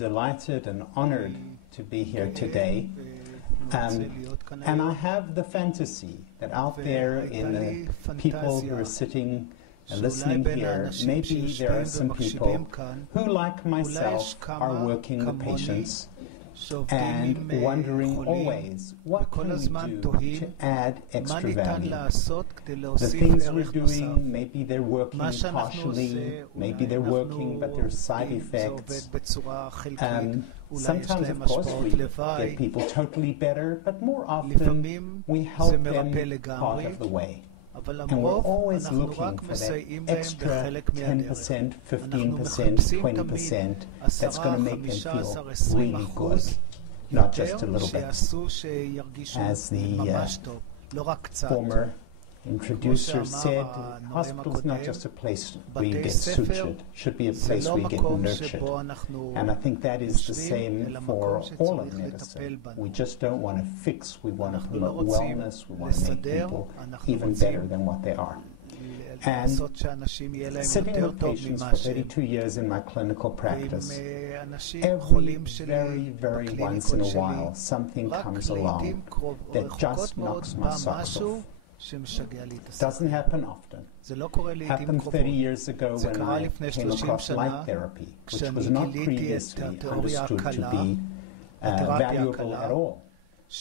delighted and honored to be here today. And I have the fantasy that out there in the people who are sitting and listening here, maybe there are some people who, like myself, are working with patients and wondering always, what can we do to add extra value? The things we're doing, maybe they're working partially, maybe they're working, but there's side effects. Sometimes, of course, we get people totally better, but more often we help them part of the way. And we're always looking for that extra 10%, 15%, 20% that's going to make them feel really good, not just a little bit. As the former introducer said, hospital is not just a place where you get sutured, it should be a place where you get nurtured. And I think that is the same for all of medicine. We just don't want to fix, we want to promote wellness, we want to make people even better than what they are. And sitting with patients for 32 years in my clinical practice, every very once in a while something comes along that just knocks my socks off. Doesn't happen often. Happened 30 years ago when I came across light therapy, which was not previously understood to be valuable at all.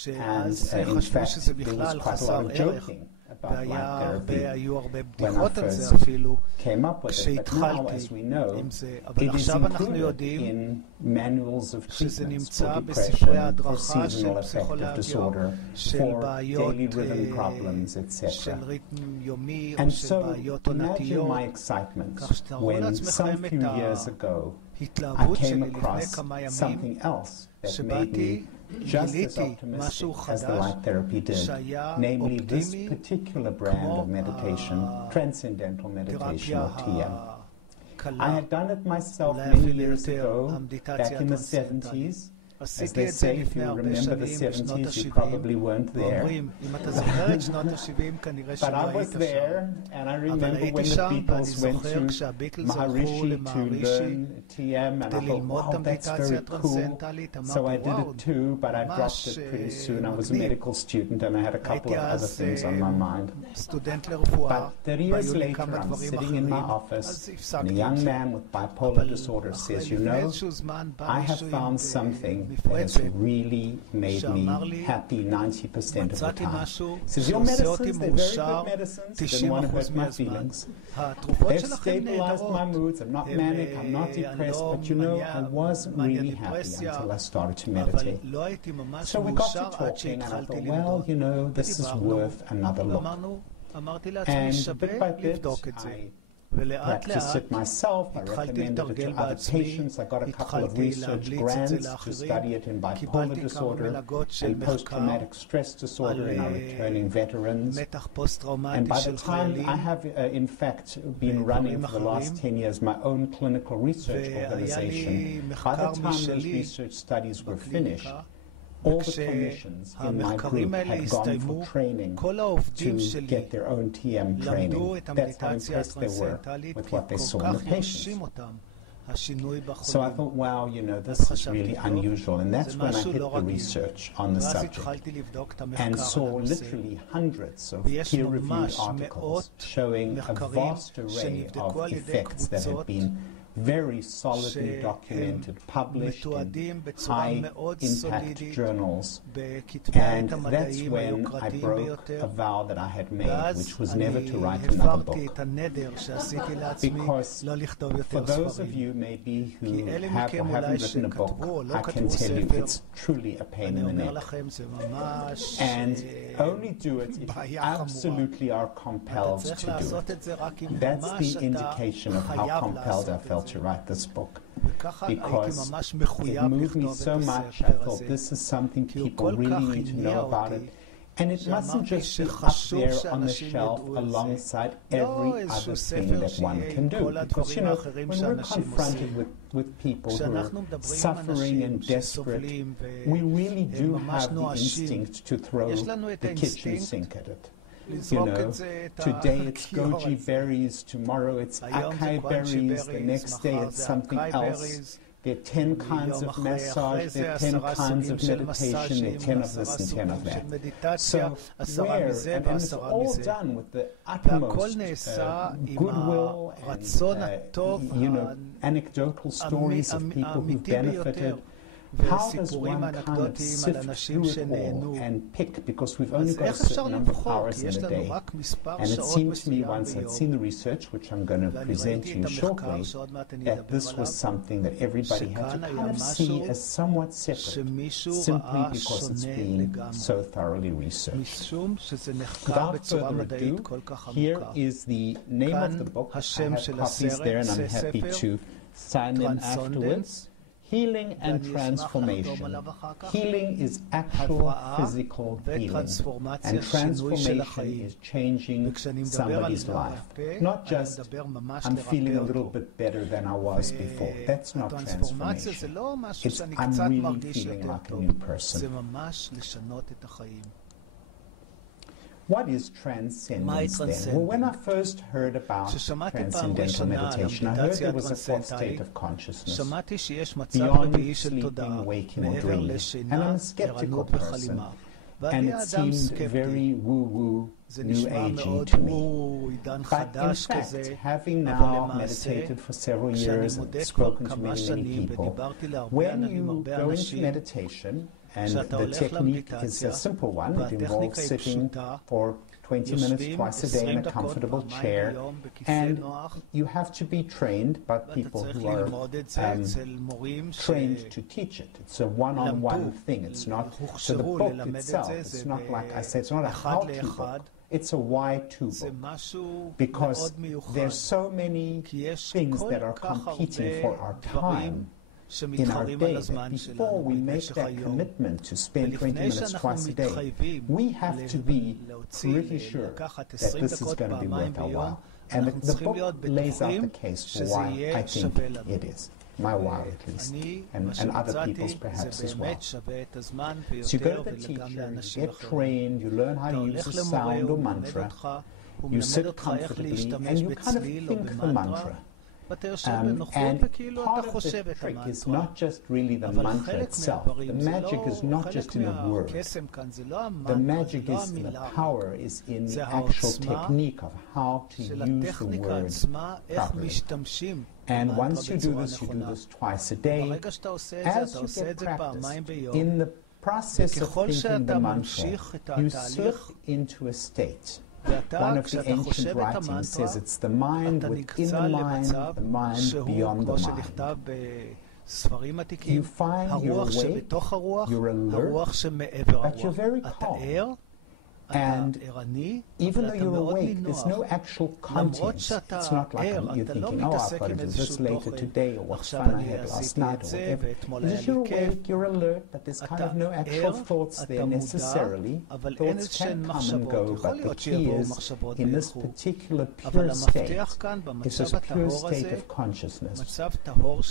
And in fact, there was quite a lot of joking about light therapy when I first came up with it. But now, as we know, it is included in manuals of treatments for depression, for seasonal affective disorder, for daily rhythm problems, etc. And so imagine my excitement when some few years ago I came across something else that made me just as optimistic as the light therapy did, namely this particular brand of meditation, Transcendental meditation, or TM. I had done it myself many years ago, back in the 70s. As they say, if you remember the 70s, you probably weren't there. But I was there, and I remember when the Beatles went to Maharishi to learn TM, and I thought, wow, that's very cool. So I did it too, but I dropped it pretty soon. I was a medical student, and I had a couple of other things on my mind. But 30 years later, I'm sitting in my office, and a young man with bipolar disorder says, you know, I have found something that has really made me happy 90% of the time. He says, your medicines, they're very good medicines, didn't want to hurt my feelings. They've stabilized my moods, I'm not manic, I'm not depressed, but you know, I wasn't really happy until I started to meditate. So we got to talking, and I thought, well, you know, this is worth another look. And bit by bit, I practiced it myself, I recommended it to other patients, I got a couple of research grants to study it in bipolar disorder and post-traumatic stress disorder in our returning veterans. And by the time I have, in fact, been running for the last 10 years my own clinical research organization, by the time those research studies were finished, all the clinicians in my group had gone for training to get their own TM training. That's how impressed they were with what they saw in the patients. So I thought, wow, you know, this is really unusual. And that's when I hit the research on the subject and saw literally hundreds of peer-reviewed articles showing a vast array of effects that had been very solidly documented, published in high-impact journals. And that's when I broke a vow that I had made, which was never to write another book. Because for those of you maybe who have or haven't written a book, I can tell you it's truly a pain in the neck. And only do it if you absolutely are compelled to do it. That's the indication of how compelled I felt to write this book, because it moved me so much. I thought this is something people really need to know about it, and it mustn't just be up there on the shelf alongside every other thing that one can do. Because, you know, when we're confronted with people who are suffering and desperate, we really do have the instinct to throw the kitchen sink at it. You know, today it's goji berries, tomorrow it's acai berries, the next day it's something else. There are 10 kinds of massage, there are 10 kinds of meditation, there are 10 of this and 10 of that. So and it's all done with the utmost goodwill and, anecdotal stories of people who benefited. How does one kind of sift through it all and pick, because we've only got a certain number of hours in a day. And it seemed to me once I'd seen the research, which I'm going to present to you shortly, that this was something that everybody had to kind of see as somewhat separate, simply because it's being so thoroughly researched. Without further ado, here is the name of the book. I have copies there and I'm happy to sign them afterwards. Healing and Transformation. Healing is actual physical healing, and transformation is changing somebody's life. Not just, I'm feeling a little bit better than I was before. That's not transformation. It's, I'm really feeling like a new person. What is transcendence then? Well, when I first heard about transcendental meditation, I heard there was a fourth state of consciousness, beyond sleeping, waking, or dreaming. And I'm a skeptical person, and it seemed very woo-woo, new agey to me. But in fact, having now meditated for several years and spoken to many, many people, when you go into meditation, and the technique is a simple one. It involves sitting for 20 minutes twice a day in a comfortable chair, and you have to be trained by people who are trained to teach it. It's a one-on-one thing. It's not, so the book itself, it's not like I said, it's not a how-to book. It's a why-to book, because there's so many things that are competing for our time in our day, that before we make that commitment to spend 20 minutes twice a day, we have to be pretty sure that this is going to be worth our while. And the book lays out the case for why I think it is. My why, at least, and other people's perhaps as well. So you go to the teacher, you get trained, you learn how to use a sound or mantra, you sit comfortably, and you kind of think the mantra. And part of the trick is not just really the mantra itself. The magic is not just in the word. The magic is, the power is in the actual technique of how to use the word properly. And once you do this twice a day. As you get practice, in the process of thinking the mantra, you slip into a state. One of the ancient writings says it's the mind within the mind beyond the mind. You find you're awake, you're alert, but you're very calm. And even though you're awake, there's no actual content. It's not like you're thinking, oh, I've got to do this later today, or what fun I had last night, or whatever. Because you're awake, you're alert, but there's kind of no actual thoughts there necessarily. Thoughts can come and go, but the key is, in this particular pure state, it's this pure state of consciousness.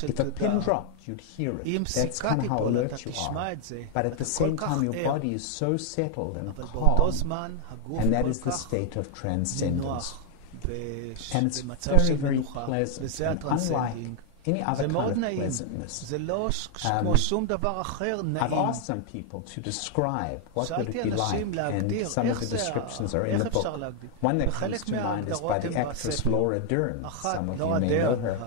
If a pin dropped, you'd hear it. That's kind of how alert you are. But at the same time, your body is so settled and calm. And that is the state of transcendence. And it's very, very pleasant, and unlike any other kind of pleasantness. I've asked some people to describe what would it be like, and some of the descriptions are in the book. One that comes to mind is by the actress Laura Dern. Some of you may know her.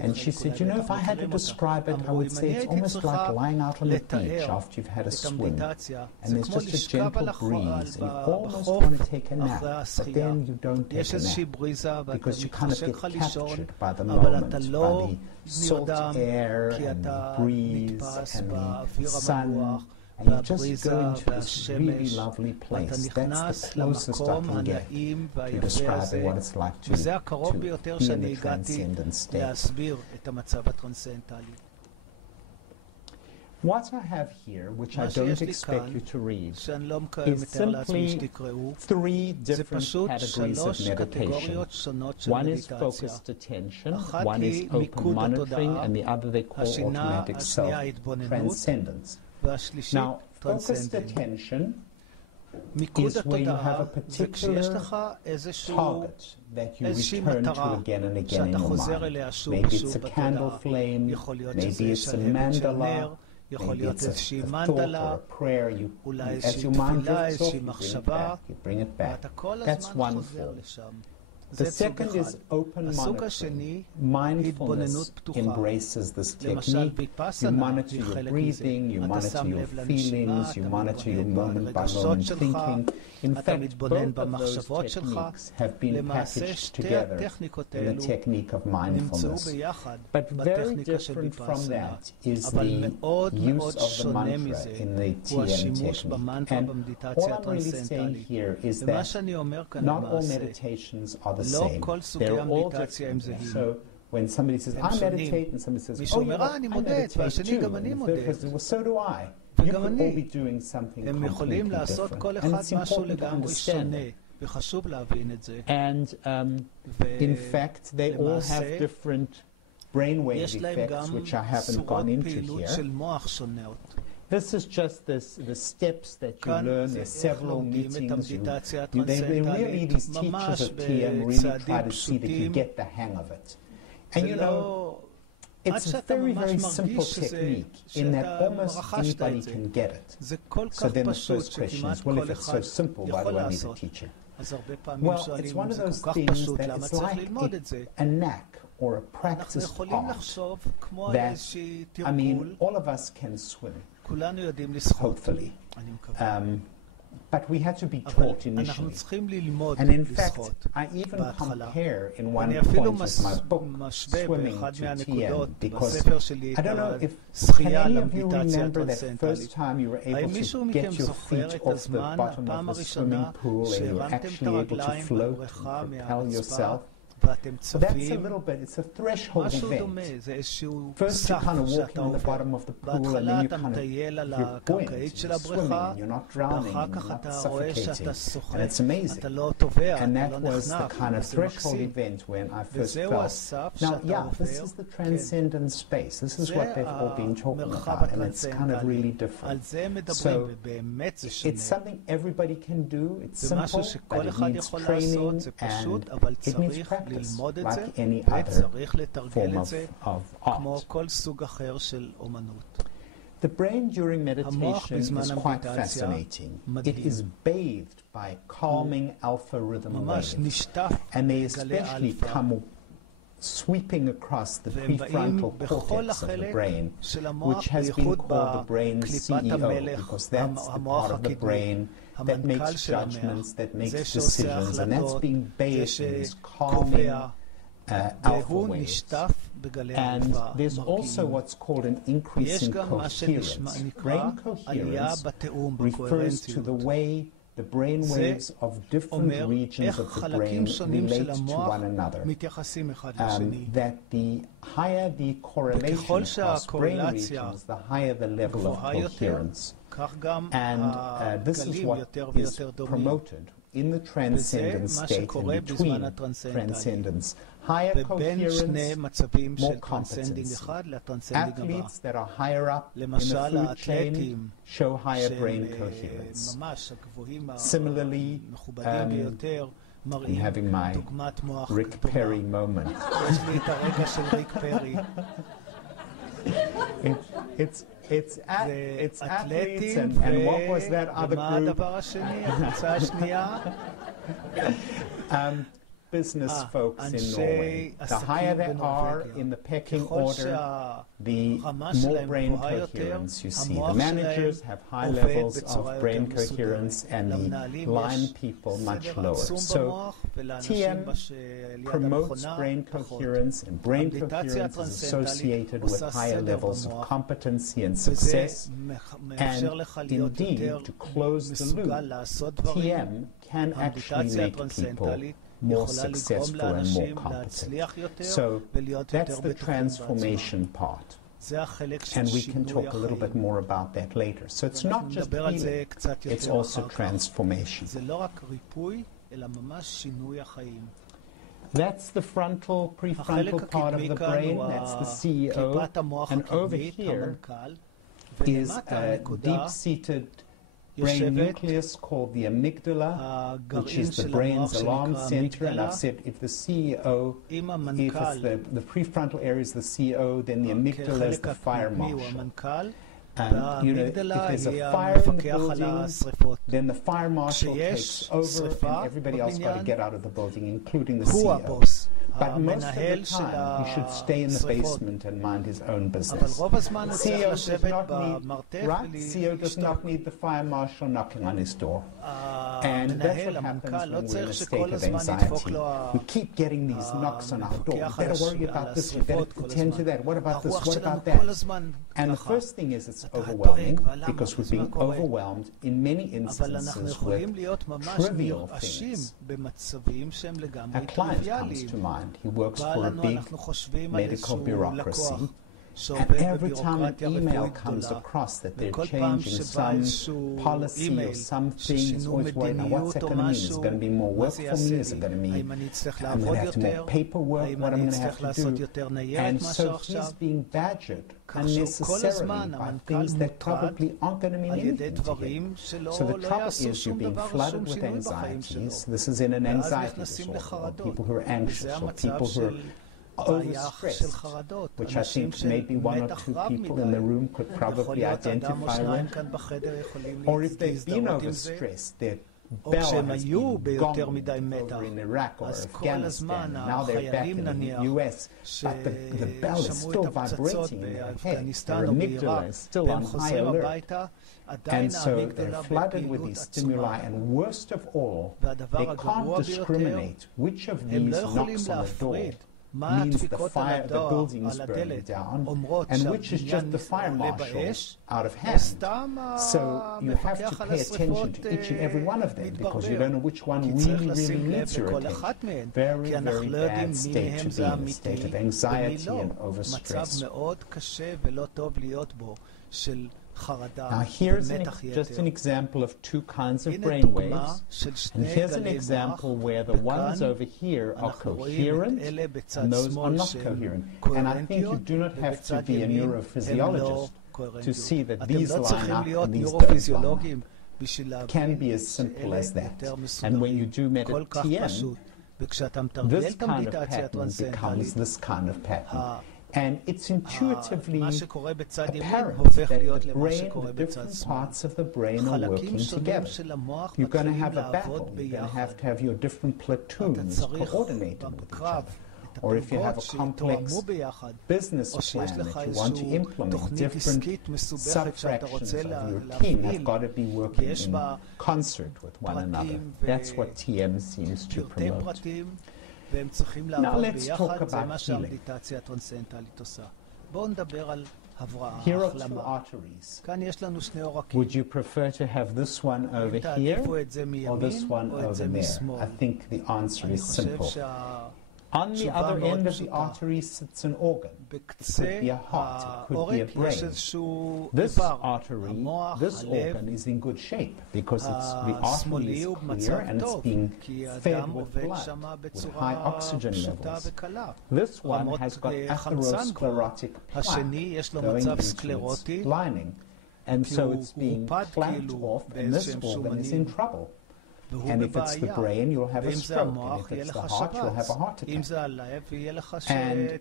And she said, you know, if I had to describe it, I would say it's almost like lying out on the beach after you've had a swim. And there's just a gentle breeze, and you almost want to take a nap, but then you don't take a nap, because you kind of get captured by the moment, by the salt air and the breeze and the sun, and you just go into this really lovely place. That's the closest I can get to describing what it's like to be in the transcendent state. What I have here, which I don't expect you to read, is simply 3 different categories of meditation. One is focused attention, one is open monitoring, and the other they call automatic self-transcendence. Now, focused attention is where you have a particular target that you return to again and again in your mind. Maybe it's a candle flame, maybe it's a mandala, maybe it's a thought or a prayer. As your mind drifts off, you bring it back. That's one form. The second is open monitoring. Mindfulness embraces this technique. You monitor your breathing, you monitor your feelings, you monitor your moment-by-moment thinking. In fact, both of those techniques have been packaged together in the technique of mindfulness. But very different from that is the use of the mantra in the TM technique. And all I'm really saying here is that not all meditations are the same. They're all different. So when somebody says, I meditate, and somebody says, oh, yeah, I meditate too. And the third person, well, so do I. You could all be doing something completely different. And it's important to understand that. And in fact, they all have different brainwave effects, which I haven't gone into here. This is just the steps that you learn. There's several meetings. They really, these teachers of TM really try to see that you get the hang of it. And you know, it's a very, very simple technique in that almost anybody can get it. So then the first question is, well, if it's so simple, why do I need a teacher? Well, it's one of those things that it's like a knack or a practice art that, I mean, all of us can swim. Hopefully. But we had to be taught initially. And in fact, I even compare in one point of my book, Swimming to TM, because I don't know if can any of you remember that first time you were able to get your feet off the bottom of the swimming pool and you were actually able to float and propel yourself? So that's a little bit, it's a threshold event. First you're kind of walking on the bottom of the pool and then you're buoyant, you're swimming, and you're not drowning, and you're not suffocating, and it's amazing. And that was the kind of threshold event when I first felt. Now, yeah, this is the transcendent space. This is what they've all been talking about, and it's kind of really different. So it's something everybody can do. It's simple, but it needs training and it needs practice. Like any other form of art. The brain during meditation is quite fascinating. It is bathed by calming alpha rhythm waves, and they especially come sweeping across the prefrontal cortex of the brain, which has been called the brain CEO, because that's the part of the brain that makes judgments, that makes decisions, and that's being bathed in these calming alpha waves. And there's also what's called an increase in coherence. Brain coherence refers to the way the brain waves of different regions of the brain relate to one another. That the higher the correlation across brain regions, the higher the level of coherence. And this is what is promoted in the transcendent state and between transcendence. Higher coherence, more competence. Athletes that are higher up in the food chain show higher brain coherence. Similarly, I'm having my Rick Perry moment. It's athletes and what was that other group? Business folks in Norway. The higher they are in the pecking order, the more brain coherence you see. The managers have high levels of brain coherence and the line people much lower. So TM promotes brain coherence, and brain coherence is associated with higher levels of competency and success. And indeed, to close the loop, TM can actually make people more successful and more competent. So that's the transformation part. And we can talk a little bit more about that later. So it's not just healing, it's also transformation. That's the prefrontal part of the brain, that's the CEO. And over here is a deep-seated brain nucleus called the amygdala, which is the brain's alarm center. And I've said if the CEO, if it's the prefrontal area is the CEO, then the amygdala is the fire marshal. And you know, if there's a fire in the building, then the fire marshal takes over and everybody else got to get out of the building, including the CEO. But most of the time, he should stay in the basement and mind his own business. CEO does not need the fire marshal knocking on his door. And that's what happens when we're in a state of anxiety. We keep getting these knocks on our door. We better worry about this, we better attend to that. What about this, what about that? And the first thing is it's overwhelming, because we're being overwhelmed in many instances with trivial things. A client comes to mind. He works for a big medical bureaucracy, and every time an email comes across that they're changing some policy or something, he's always worried, now what's that going to mean? Is it going to be more work for me? Is it going to mean I'm going to have to make paperwork? What I'm going to have to do? And so he's being badgered unnecessarily by things that probably aren't going to mean anything to him. So the trouble is you're being flooded with anxieties. This is in an anxiety disorder, or people who are anxious, or people who are overstressed, which I think maybe one or two people in the room could probably identify with. Or if they've been overstressed, their bell has been gone over in Iraq or Afghanistan, and now they're back in the US, but the bell is still vibrating in their head. Their amygdala is still on high alert. And so they're flooded with these stimuli, and worst of all, they can't discriminate which of these knocks on the door means the building is burning down, and which is just the fire marshal out of hand. So you have to pay attention to each and every one of them, because you don't know which one really needs your attention. Very, very bad state to be in, a state of anxiety and overstress. Now here's just an example of two kinds of brain waves, and here's an example where the ones over here are coherent and those are not coherent. And I think you do not have to be a neurophysiologist to see that these line up and these don't line up. It can be as simple as that. And when you do TM, this kind of pattern becomes this kind of pattern. And it's intuitively apparent that the brain, the different parts of the brain are working together. You're going to have a battle. You're going to have your different platoons coordinating with each other. Or if you have a complex business plan that you want to implement, different sub-fractions of your team have got to be working in concert with one another. That's what TM seems to promote. Now let's talk about healing. Here are two arteries. Would you prefer to have this one over here or this one over there? I think the answer is simple. On the other end of the artery sits an organ. It could be a heart, it could be a brain. This artery, this organ is in good shape because the artery is clear and it's being fed with blood, with high oxygen levels. This one has got atherosclerotic plaque going into its lining, and so it's being clamped off, and this organ is in trouble. And if it's the brain, you'll have a stroke. And if it's the heart, you'll have a heart attack. And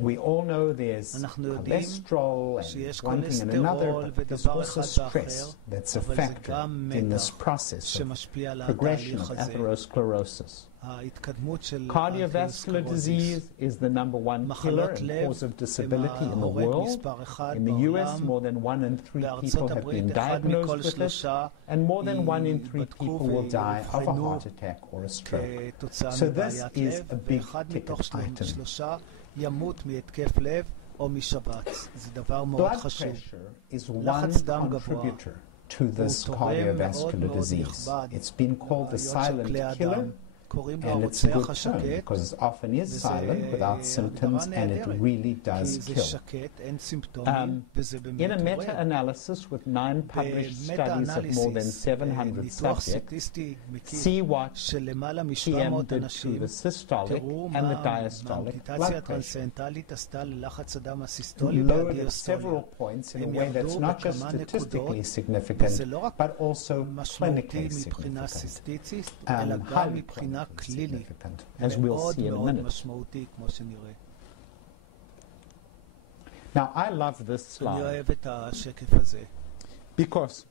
we all know there's cholesterol and one thing and another, but there's also stress that's a factor in this process of progression of atherosclerosis. Cardiovascular disease is the #1 killer and cause of disability in the world. In the US, more than 1 in 3 people have been diagnosed with it, and more than 1 in 3 people will die of a heart attack or a stroke. So this is a big ticket item. Blood pressure is one contributor to this cardiovascular disease. It's been called the silent killer, And it's a good term because it often is silent without symptoms and it really does kill. In a meta-analysis with 9 published studies of more than 700 subjects, see what TM did to the systolic and the diastolic blood pressure. Lowered at several points in a way that's not just statistically significant, but also clinically significant. Highly clinically significant, as we'll see in a minute. Now, I love this slide because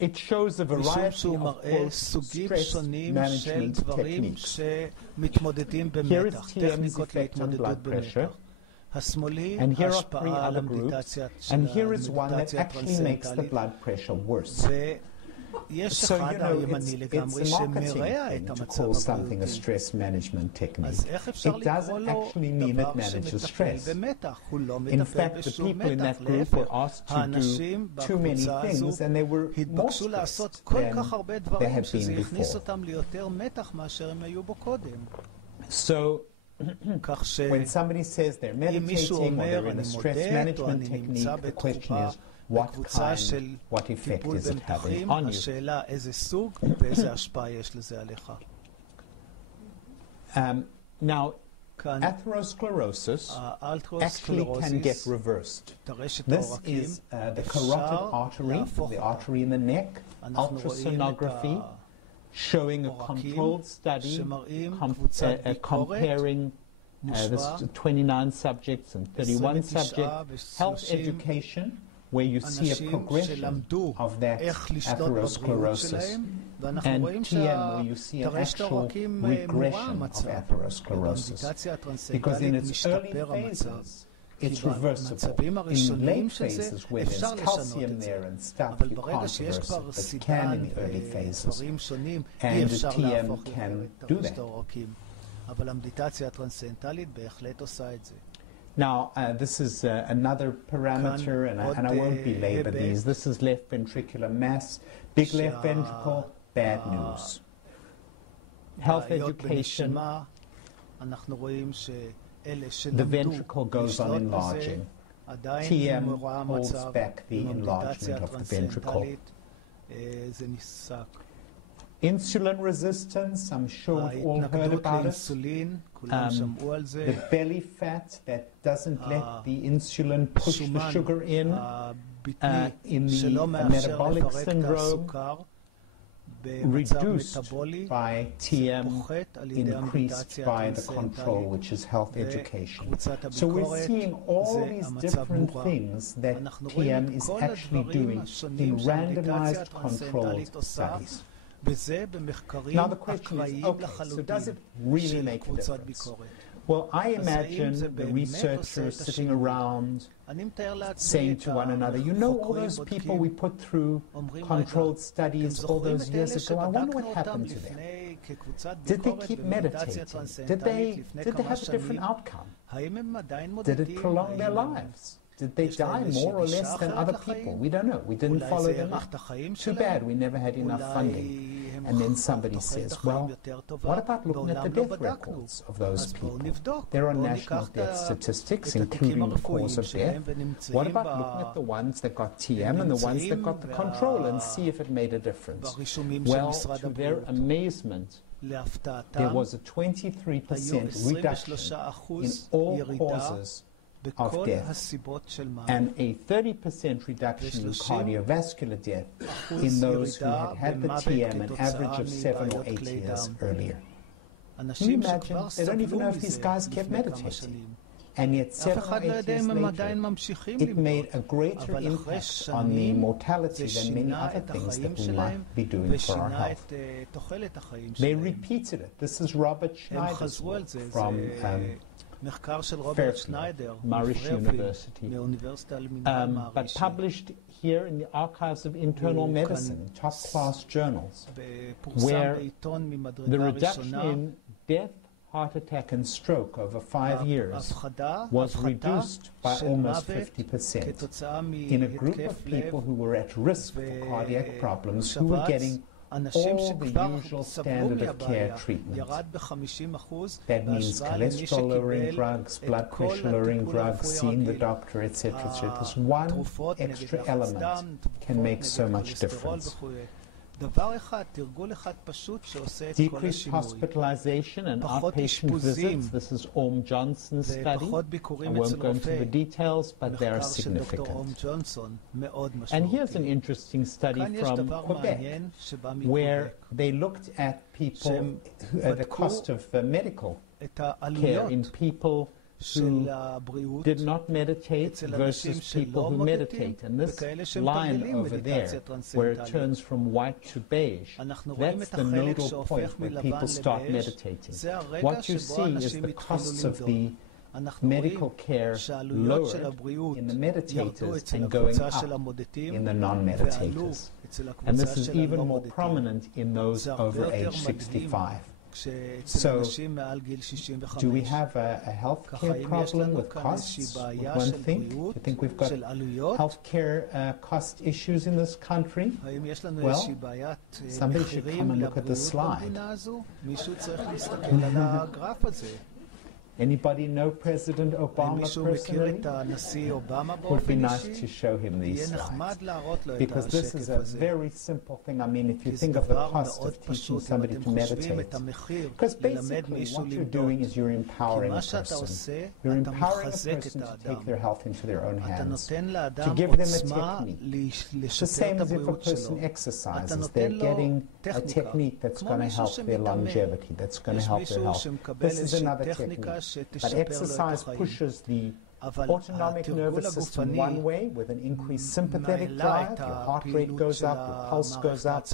it shows a variety of stress management techniques. Here is TM's effect on blood pressure, and here are 3 other groups, and here is one that actually makes the blood pressure worse. So, you know, it's a marketing thing to call something a stress management technique. It doesn't actually mean it manages stress. In fact, the people in that group were asked to do too many things, and they were more stressed than they had been before. So, when somebody says they're meditating or they're in a stress management technique, the question is, what effect is it having on you? Now, atherosclerosis actually can get reversed. This is the carotid artery, the artery in the neck, ultrasonography, showing a controlled study comparing this 29 subjects and 31 subjects, health education, where you see a progression of that atherosclerosis, and TM, where you see an actual regression of atherosclerosis. Because in its early phases, it's reversible. In late phases, where there's calcium there and stuff, you can't reverse it, but you can in the early phases. And the TM can do that. Now, this is another parameter, and I won't belabor these. This is left ventricular mass, big left ventricle, bad news. Health education, the ventricle goes on enlarging. TM holds back the enlargement of the ventricle. Insulin resistance, I'm sure we've all heard about it. The belly fat that doesn't let the insulin push the sugar in the metabolic syndrome, reduced by TM, increased by the control, which is health education. So we're seeing all these different things that TM is actually doing in randomized controlled studies. Now the question is, okay, so does it really make a difference? Well, I imagine the researchers sitting around saying to one another, you know, all those people we put through controlled studies all those years ago, I wonder what happened to them. Did they keep meditating? Did they have a different outcome? Did it prolong their lives? Did they die more or less than other people? We don't know. We didn't follow them up. Too bad we never had enough funding. And then somebody says, well, what about looking at the death records of those people? There are national death statistics, including the cause of death. What about looking at the ones that got TM and the ones that got the control and see if it made a difference? Well, to their amazement, there was a 23% reduction in all causes of death, and a 30% reduction in cardiovascular death in those who had the TM an average of 7 or 8 years earlier. Can you imagine? They don't even know if these guys kept meditating. And yet 7 or 8 years later, it made a greater impact on the mortality than many other things that we might be doing for our health. They repeated it. This is Robert Schneider's work from Marish University, but published here in the Archives of Internal Medicine, top-class journals, where the reduction in death, heart attack, and stroke over 5 years was reduced by almost 50% in a group of people who were at risk for cardiac problems, who were getting all the usual standard of care treatment. That means cholesterol-lowering drugs, blood pressure-lowering drugs, seeing the doctor, etc., etc. This one extra element can make so much difference. Decreased hospitalization and outpatient visits. This is Orm Johnson's study. I won't go into the details, but they are significant. And here's an interesting study from Quebec, where they looked at people, the cost of medical care in people who did not meditate versus people who meditate. And this line over there, where it turns from white to beige, that's the nodal point where people start meditating. What you see is the costs of the medical care lowered in the meditators and going up in the non-meditators. And this is even more prominent in those over age 65. So, do we have a healthcare problem with costs? One thing? Do you think we've got healthcare cost issues in this country? Well, somebody should come and look at the slide. Anybody know President Obama personally? It would be nice to show him these slides, because this is a very simple thing. I mean, if you think of the cost of teaching somebody to meditate, because basically what you're doing is you're empowering a person. You're empowering a person to take their health into their own hands, to give them a technique. It's the same as if a person exercises. They're getting a technique that's going to help their longevity, that's going to help their health. This is another technique. But exercise pushes the autonomic nervous system one way with an increased sympathetic drive. Your heart rate goes up, your pulse goes up,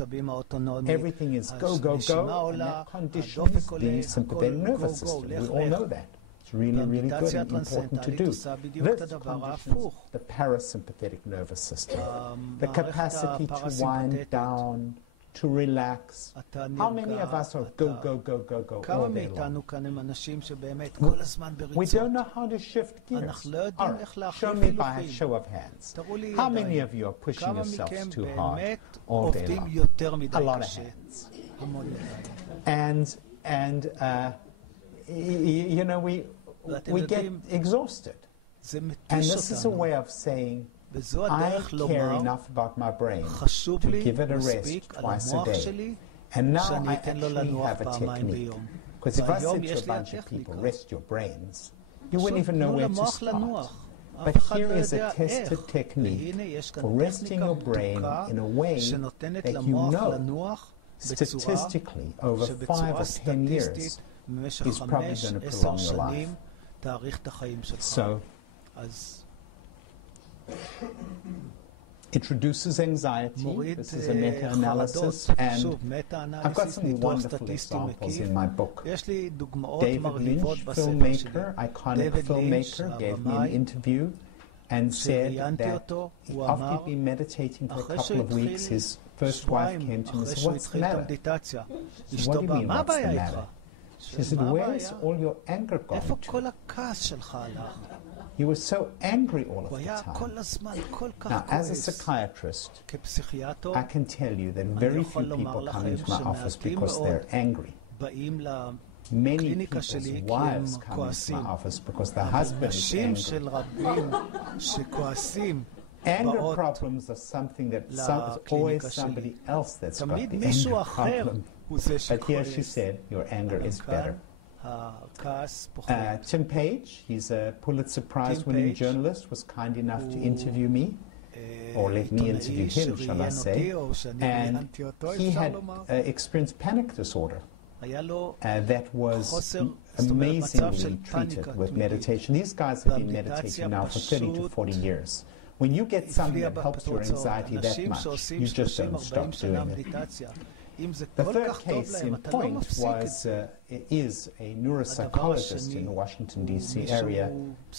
everything is go, go, go, and that conditions the sympathetic nervous system. We all know that. It's really, really good and important to do. This conditions the parasympathetic nervous system, the capacity to wind down, to relax. How many of us are go, go, go, go, go all day long? We don't know how to shift gears. All right, show me by a show of hands. How many of you are pushing yourselves too hard all day long? A lot of hands. And you know, we get exhausted. And this is a way of saying, I care enough about my brain to give it a rest twice a day. And now I actually have a technique. Because if I said to a bunch of people, rest your brains, you wouldn't even know where to start. But here is a tested technique for resting your brain in a way that you know statistically over 5 or 10 years is probably going to prolong your life. So, it reduces anxiety. This is a meta-analysis, and I've got some wonderful examples in my book. David Lynch, filmmaker, iconic filmmaker, gave me an interview and said that after he'd been meditating for a couple of weeks, his first wife came to him and said, "What's the matter?" He said, "What do you mean, what's the matter?" She said, "Where's all your anger gone to? You were so angry all of the time." Now, as a psychiatrist, I can tell you that very few people come into my office because they're angry. Many people's wives come into my office because the husband is angry. Anger problems are something that is always somebody else that's got the anger problem. But here she said, your anger is better. Tim Page, he's a Pulitzer Prize-winning journalist, was kind enough to interview me, or let me interview him, shall I say, and he had experienced panic disorder that was amazingly treated with meditation. These guys have been meditating now for 30 to 40 years. When you get something that helps your anxiety that much, you just don't stop doing it. The third case in point is a neuropsychologist in the Washington, D.C. area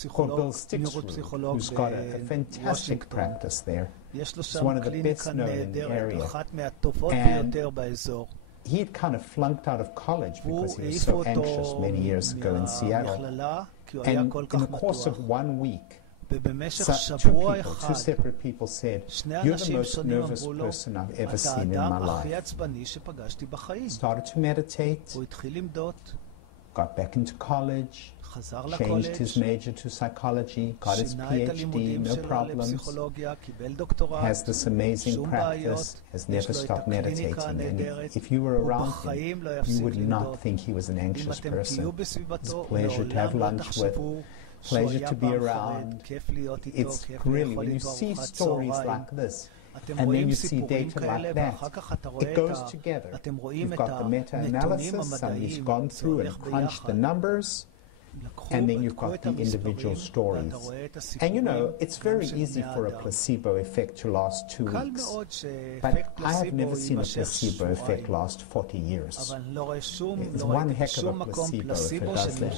called Bill Stixrud, who's got a fantastic practice there. He's one of the best known in the area. And he had kind of flunked out of college because he was so anxious many years ago in Seattle. And in the course of 1 week, Two separate people said, "You're the most nervous person I've ever seen in my life." Started to meditate, got back into college, changed his major to psychology, got his PhD, no problems, has this amazing practice, has never stopped meditating. And if you were around him, you would not think he was an anxious person. It's a pleasure to have lunch with, pleasure to be around. It's really, when you see stories like this, and then you see data like that, it goes together. You've got the meta-analysis, somebody's gone through and crunched the numbers, and then you've got the individual stories. And you know, it's very easy for a placebo effect to last 2 weeks. But I have never seen a placebo effect last 40 years. It's one heck of a placebo if it does that.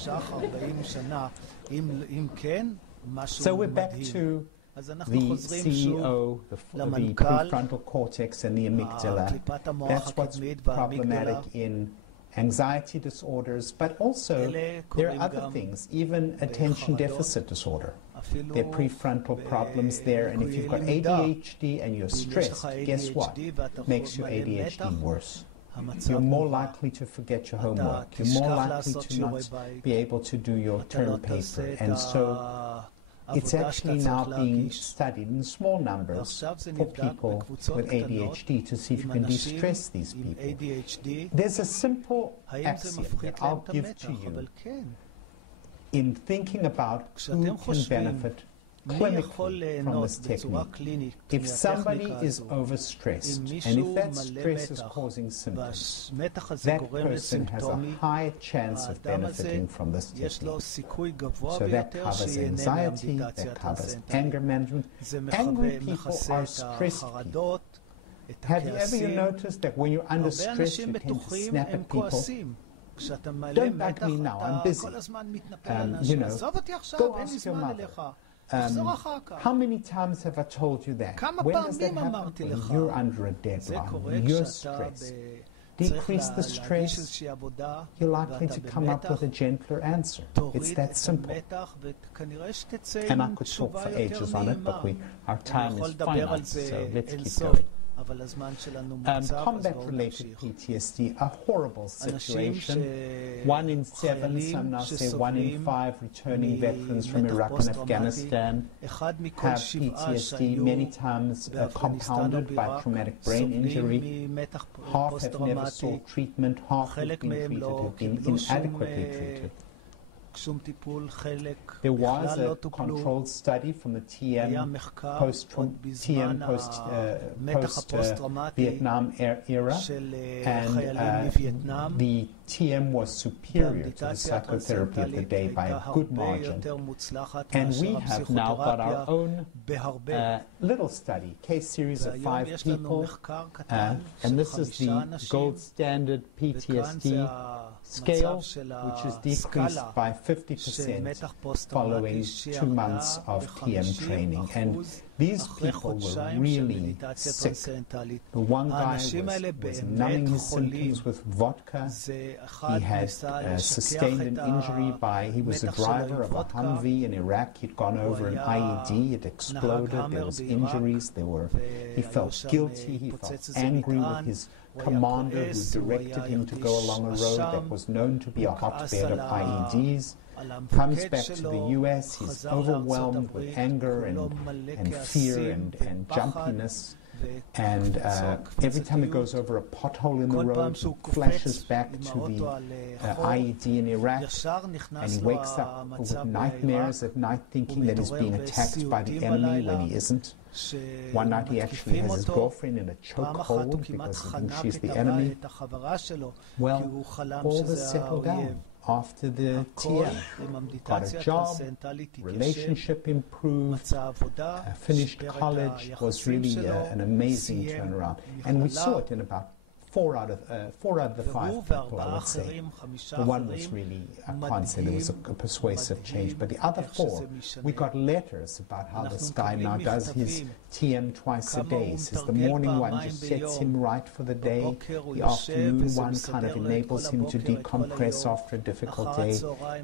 So we're back to the CEO, the prefrontal cortex and the amygdala. That's what's problematic in anxiety disorders, but also there are other things, even attention deficit disorder. There are prefrontal problems there, and if you've got ADHD and you're stressed, guess what? Makes your ADHD worse. You're more likely to forget your homework. You're more likely to not be able to do your term paper. And so it's actually now being studied in small numbers for people with ADHD to see if you can de-stress these people. There's a simple axiom that I'll give to you in thinking about who can benefit clinically from this technique. If somebody is overstressed, and if that stress is causing symptoms, that person has a high chance of benefiting from this technique. So that covers anxiety, that covers anger management. Angry people are stressed people. Have you ever noticed that when you're under stress, you tend to snap at people? Don't bug me now, I'm busy. Go ask your mother. How many times have I told you that? When does that happen? When you're under a deadline, you're stressed. Decrease the stress, you're likely to come up with a gentler answer. It's that simple. And I could talk for ages on it, but our time is finite, so let's keep going. Combat-related PTSD, a horrible situation. 1 in 7, some now say 1 in 5 returning veterans from Iraq and Afghanistan have PTSD, many times compounded by traumatic brain injury. Half have never sought treatment, half have been treated, have been inadequately treated. There was a controlled study from the TM post-Vietnam era, and the TM was superior to the psychotherapy of the day by a good margin. And we have now got our own little study, case series of 5 people, and this is the gold standard PTSD scale, which is decreased by 50% following 2 months of TM training. And these people were really sick. The one guy was numbing his symptoms with vodka. He had sustained an injury he was a driver of a Humvee in Iraq. He'd gone over an IED, it exploded, there was injuries, he felt guilty, he felt angry with his commander who directed him to go along a road that was known to be a hotbed of IEDs. Comes back to the US, he's overwhelmed with anger and fear and jumpiness. And every time he goes over a pothole in the road, he flashes back to the IED in Iraq, and he wakes up with nightmares at night thinking that he's being attacked by the enemy when he isn't. One night he actually has his girlfriend in a chokehold because he thinks she's the enemy. Well, all this settled down after the TM. Got a job, relationship improved, finished college, was really an amazing turnaround. And we saw it in about 4 out of the 5 people, I would say. The one was really, I can't say there was a persuasive change, but the other 4, we got letters about how this guy now does his TM twice a day. He says the morning one just sets him right for the day, the afternoon one kind of enables him to decompress after a difficult day.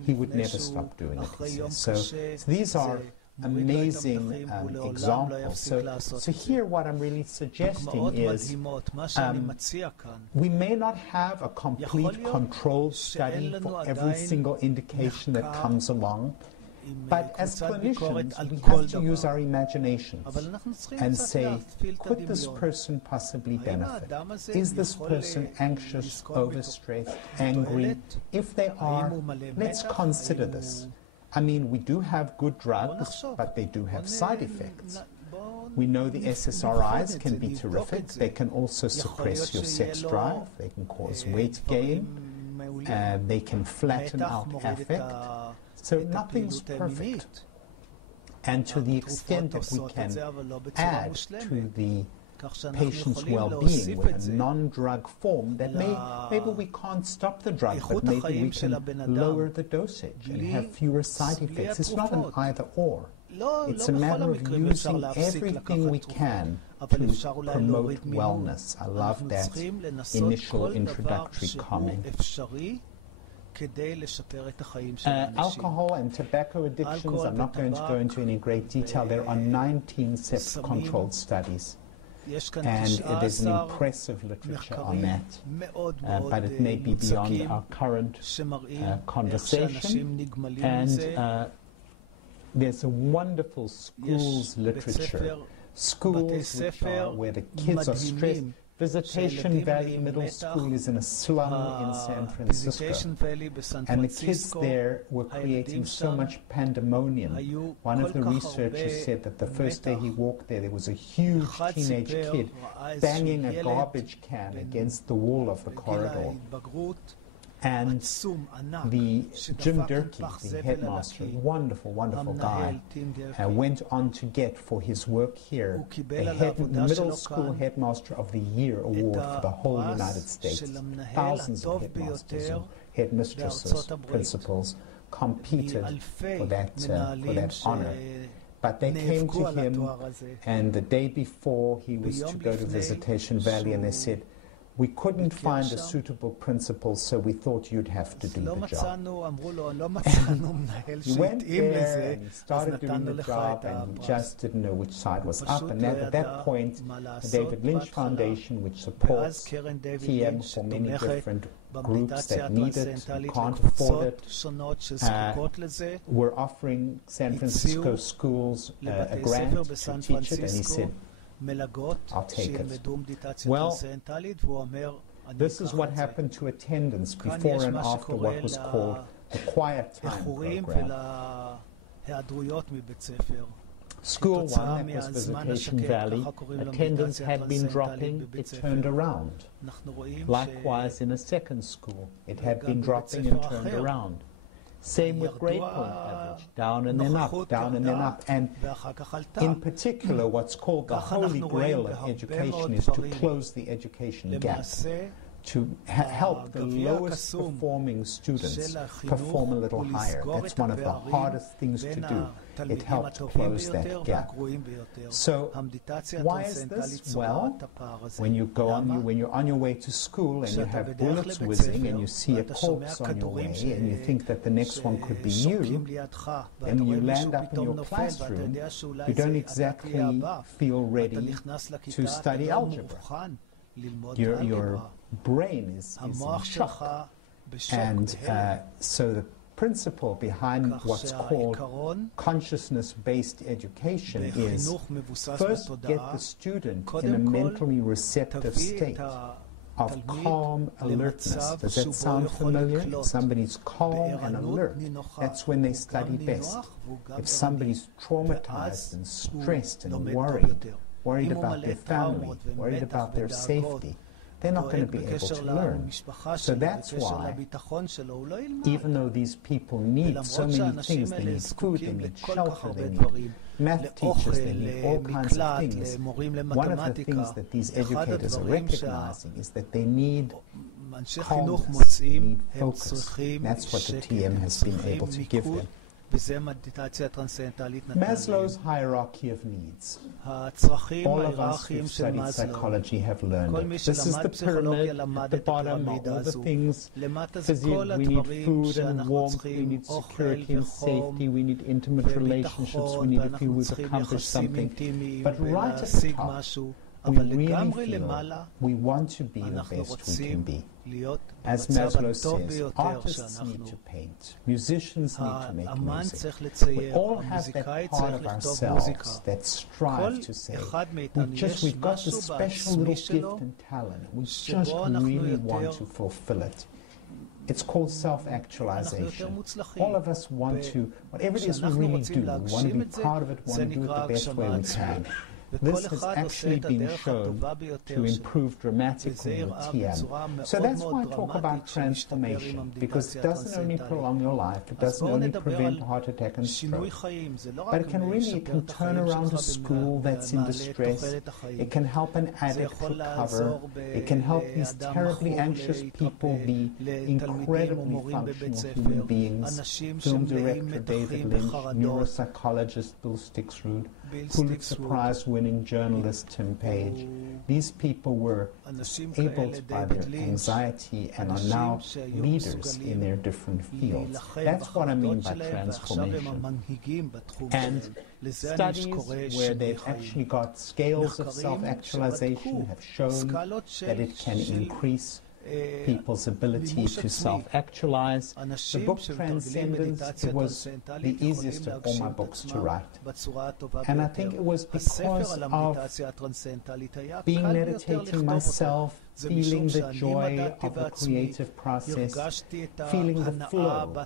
He would never stop doing it, he says. So these are amazing examples. So here what I'm really suggesting is we may not have a complete controlled study for every single indication that comes along, but as clinicians, we have to use our imaginations and say, could this person possibly benefit? Is this person anxious, overstressed, angry? If they are, let's consider this. I mean, we do have good drugs, but they do have side effects. We know the SSRIs can be terrific. They can also suppress your sex drive. They can cause weight gain. They can flatten out affect. So nothing's perfect. And to the extent that we can add to the patient's well-being with a non-drug form, that maybe we can't stop the drug, but maybe we can lower the dosage and have fewer side effects. It's not an either-or. It's a matter of using everything we can to promote wellness. I love that initial introductory comment. Alcohol and tobacco addictions, I'm not going to go into any great detail. There are 19 controlled studies, and there's an impressive literature on that, but it may be beyond our current conversation. And there's a wonderful schools literature, schools which are where the kids are stressed. Visitation Valley Middle School is in a slum in San Francisco, and the kids there were creating so much pandemonium. One of the researchers said that the first day he walked there, there was a huge teenage kid banging a garbage can against the wall of the corridor. And the Jim Durkee, the headmaster, wonderful, wonderful guy, went on to get for his work here the Middle School Headmaster of the Year award for the whole United States. Thousands of headmasters and headmistresses, principals competed for that honor. But they came to him, and the day before he was to go to Visitation Valley, and they said, we couldn't find a suitable principal, so we thought you'd have to do the job. He went there and he started doing the job, and he just didn't know which side was up. And at that point, the David Lynch Foundation, which supports TM for many different groups that need it, who can't afford it, were offering San Francisco schools a grant to teach it, and he said, I'll take it. Well, this is what happened to attendance before and after what was called the Quiet Time program. School 1, that was Visitation Valley, attendance had been dropping, it turned around. Likewise in a second school, it had been dropping and turned around. Same with grade point average, down and then up, down and then up. And in particular, what's called the holy grail of education is to close the education gap, to help the lowest performing students perform a little higher. That's one of the hardest things to do. It helps close that gap. So why is this? Well, when you're on your way to school and you have bullets whizzing and you see a corpse on your way and you think that the next one could be you, and you land up in your classroom, you don't exactly feel ready to study algebra. Your brain is in shock. And so the principle behind what's called consciousness-based education is first get the student in a mentally receptive state of calm alertness. Does that sound familiar? If somebody's calm and alert, that's when they study best. If somebody's traumatized and stressed and worried about their family, worried about their safety, they're not going to be able to learn. So that's why, even though these people need so many things, they need food, they need shelter, they need math teachers, they need all kinds of things, one of the things that these educators are recognizing is that they need calmness, they need focus. That's what the TM has been able to give them. Maslow's hierarchy of needs. All of us who've studied psychology have learned it. This is the pyramid. At the bottom are all the things. We need food and warmth, we need security and safety, we need intimate relationships, we need to feel we've accomplished something. But right at the top, we really feel we want to be the best we can be. As Maslow says, artists need to paint, musicians need to make music. We all have that part of ourselves that strive to say, we've got this special little gift and talent, we just really want to fulfill it. It's called self-actualization. All of us want to, whatever it is we really do, we want to be proud of it, we want to do it the best way we can. This has actually been shown to improve dramatically with TM. So that's why I talk about transformation, because it doesn't only prolong your life, it doesn't only prevent heart attack and stroke, but it can turn around a school that's in distress, it can help an addict recover, it can help these terribly anxious people be incredibly functional human beings. Film director David Lynch, neuropsychologist Bill Stixrud, Pulitzer Prize-winning journalist Tim Page. These people were enabled by their anxiety and are now leaders in their different fields. That's what I mean by transformation. And studies where they've actually got scales of self-actualization have shown that it can increase people's ability to self-actualize. The book Transcendental, it was the easiest of all my books to write. And I think it was because of being meditating myself, feeling the joy of the creative process, feeling the flow.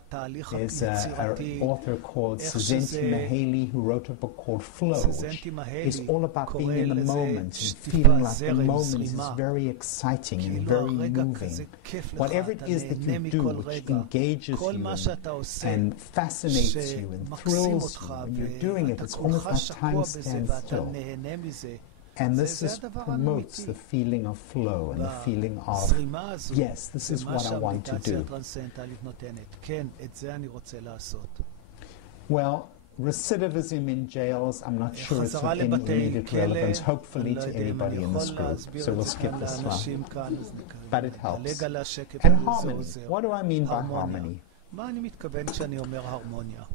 There's an author called Suzanne Mahaley who wrote a book called Flow, which is all about being in the moment and feeling like the moment is very exciting and very moving. Whatever it is that you do which engages you and fascinates you and thrills you, when you're doing it, it's almost like time stands still. And this promotes the feeling of flow and the feeling of, yes, this is what I want to do. Well, recidivism in jails, I'm not sure it's of any immediate relevance, hopefully to anybody in this group, so we'll skip this slide. But it helps. And harmony. What do I mean by harmony?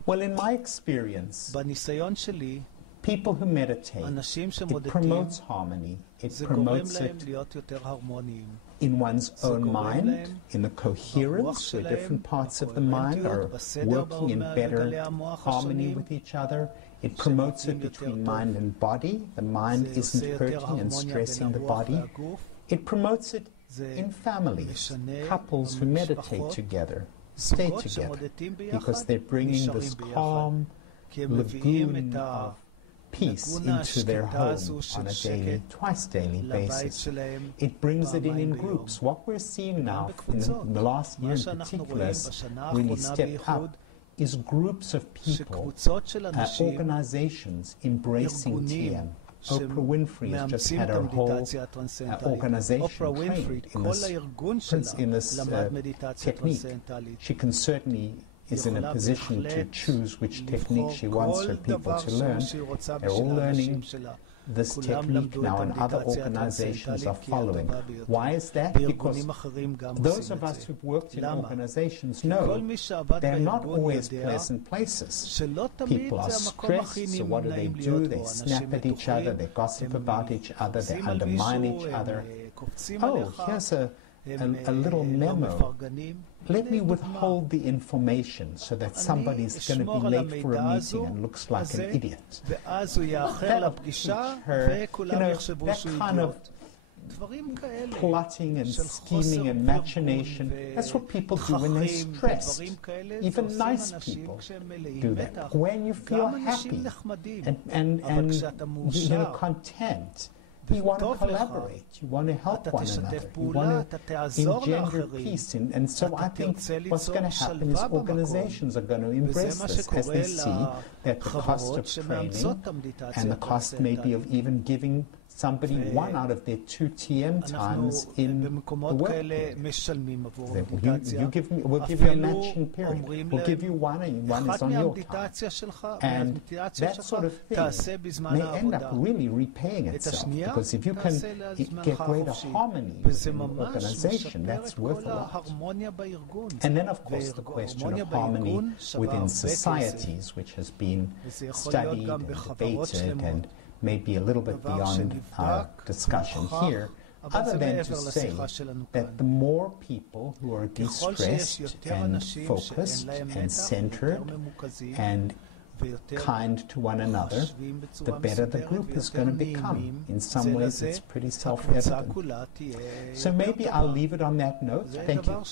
Well, in my experience, people who meditate, it promotes harmony. It promotes it in one's own mind, in the coherence where different parts of the mind are working in better harmony with each other. It promotes it between mind and body. The mind isn't hurting and stressing the body. It promotes it in families, couples who meditate together, stay together, because they're bringing this calm lagoon of peace into their home on a daily, twice daily basis. It brings it in groups. What we're seeing now in the last year in particular has really stepped up is groups of people, organizations embracing TM. Oprah Winfrey has just had her whole organization trained in this technique. She can certainly is in a position to choose which technique she wants her people to learn. They're all learning this technique now, and other organizations are following. Why is that? Because those of us who've worked in organizations know they're not always pleasant places. People are stressed, so what do? They snap at each other, they gossip about each other, they undermine each other. Oh, here's a little memo. Let me withhold the information so that somebody's going to be late for a meeting and looks like an idiot. That'll teach her, that kind of plotting and scheming and machination. That's what people do when they're stressed. Even nice people do that. When you feel happy and content, you want to collaborate, you want to help one another, you want to engender peace. And so I think what's going to happen is organizations are going to embrace this as they see that the cost of training and the cost maybe of even giving somebody 1 out of their 2 TM times in the workplace. We'll give you a matching period. We'll give you one and one is on your time. And that sort of thing may end up really repaying itself, because if you can get greater harmony within the organization, that's worth a lot. And then, of course, the question of harmony within societies, which has been studied and debated and maybe a little bit beyond our discussion here, other than to say that the more people who are distressed and focused and centered and kind to one another, the better the group is going to become. In some ways, it's pretty self-evident. So maybe I'll leave it on that note. Thank you.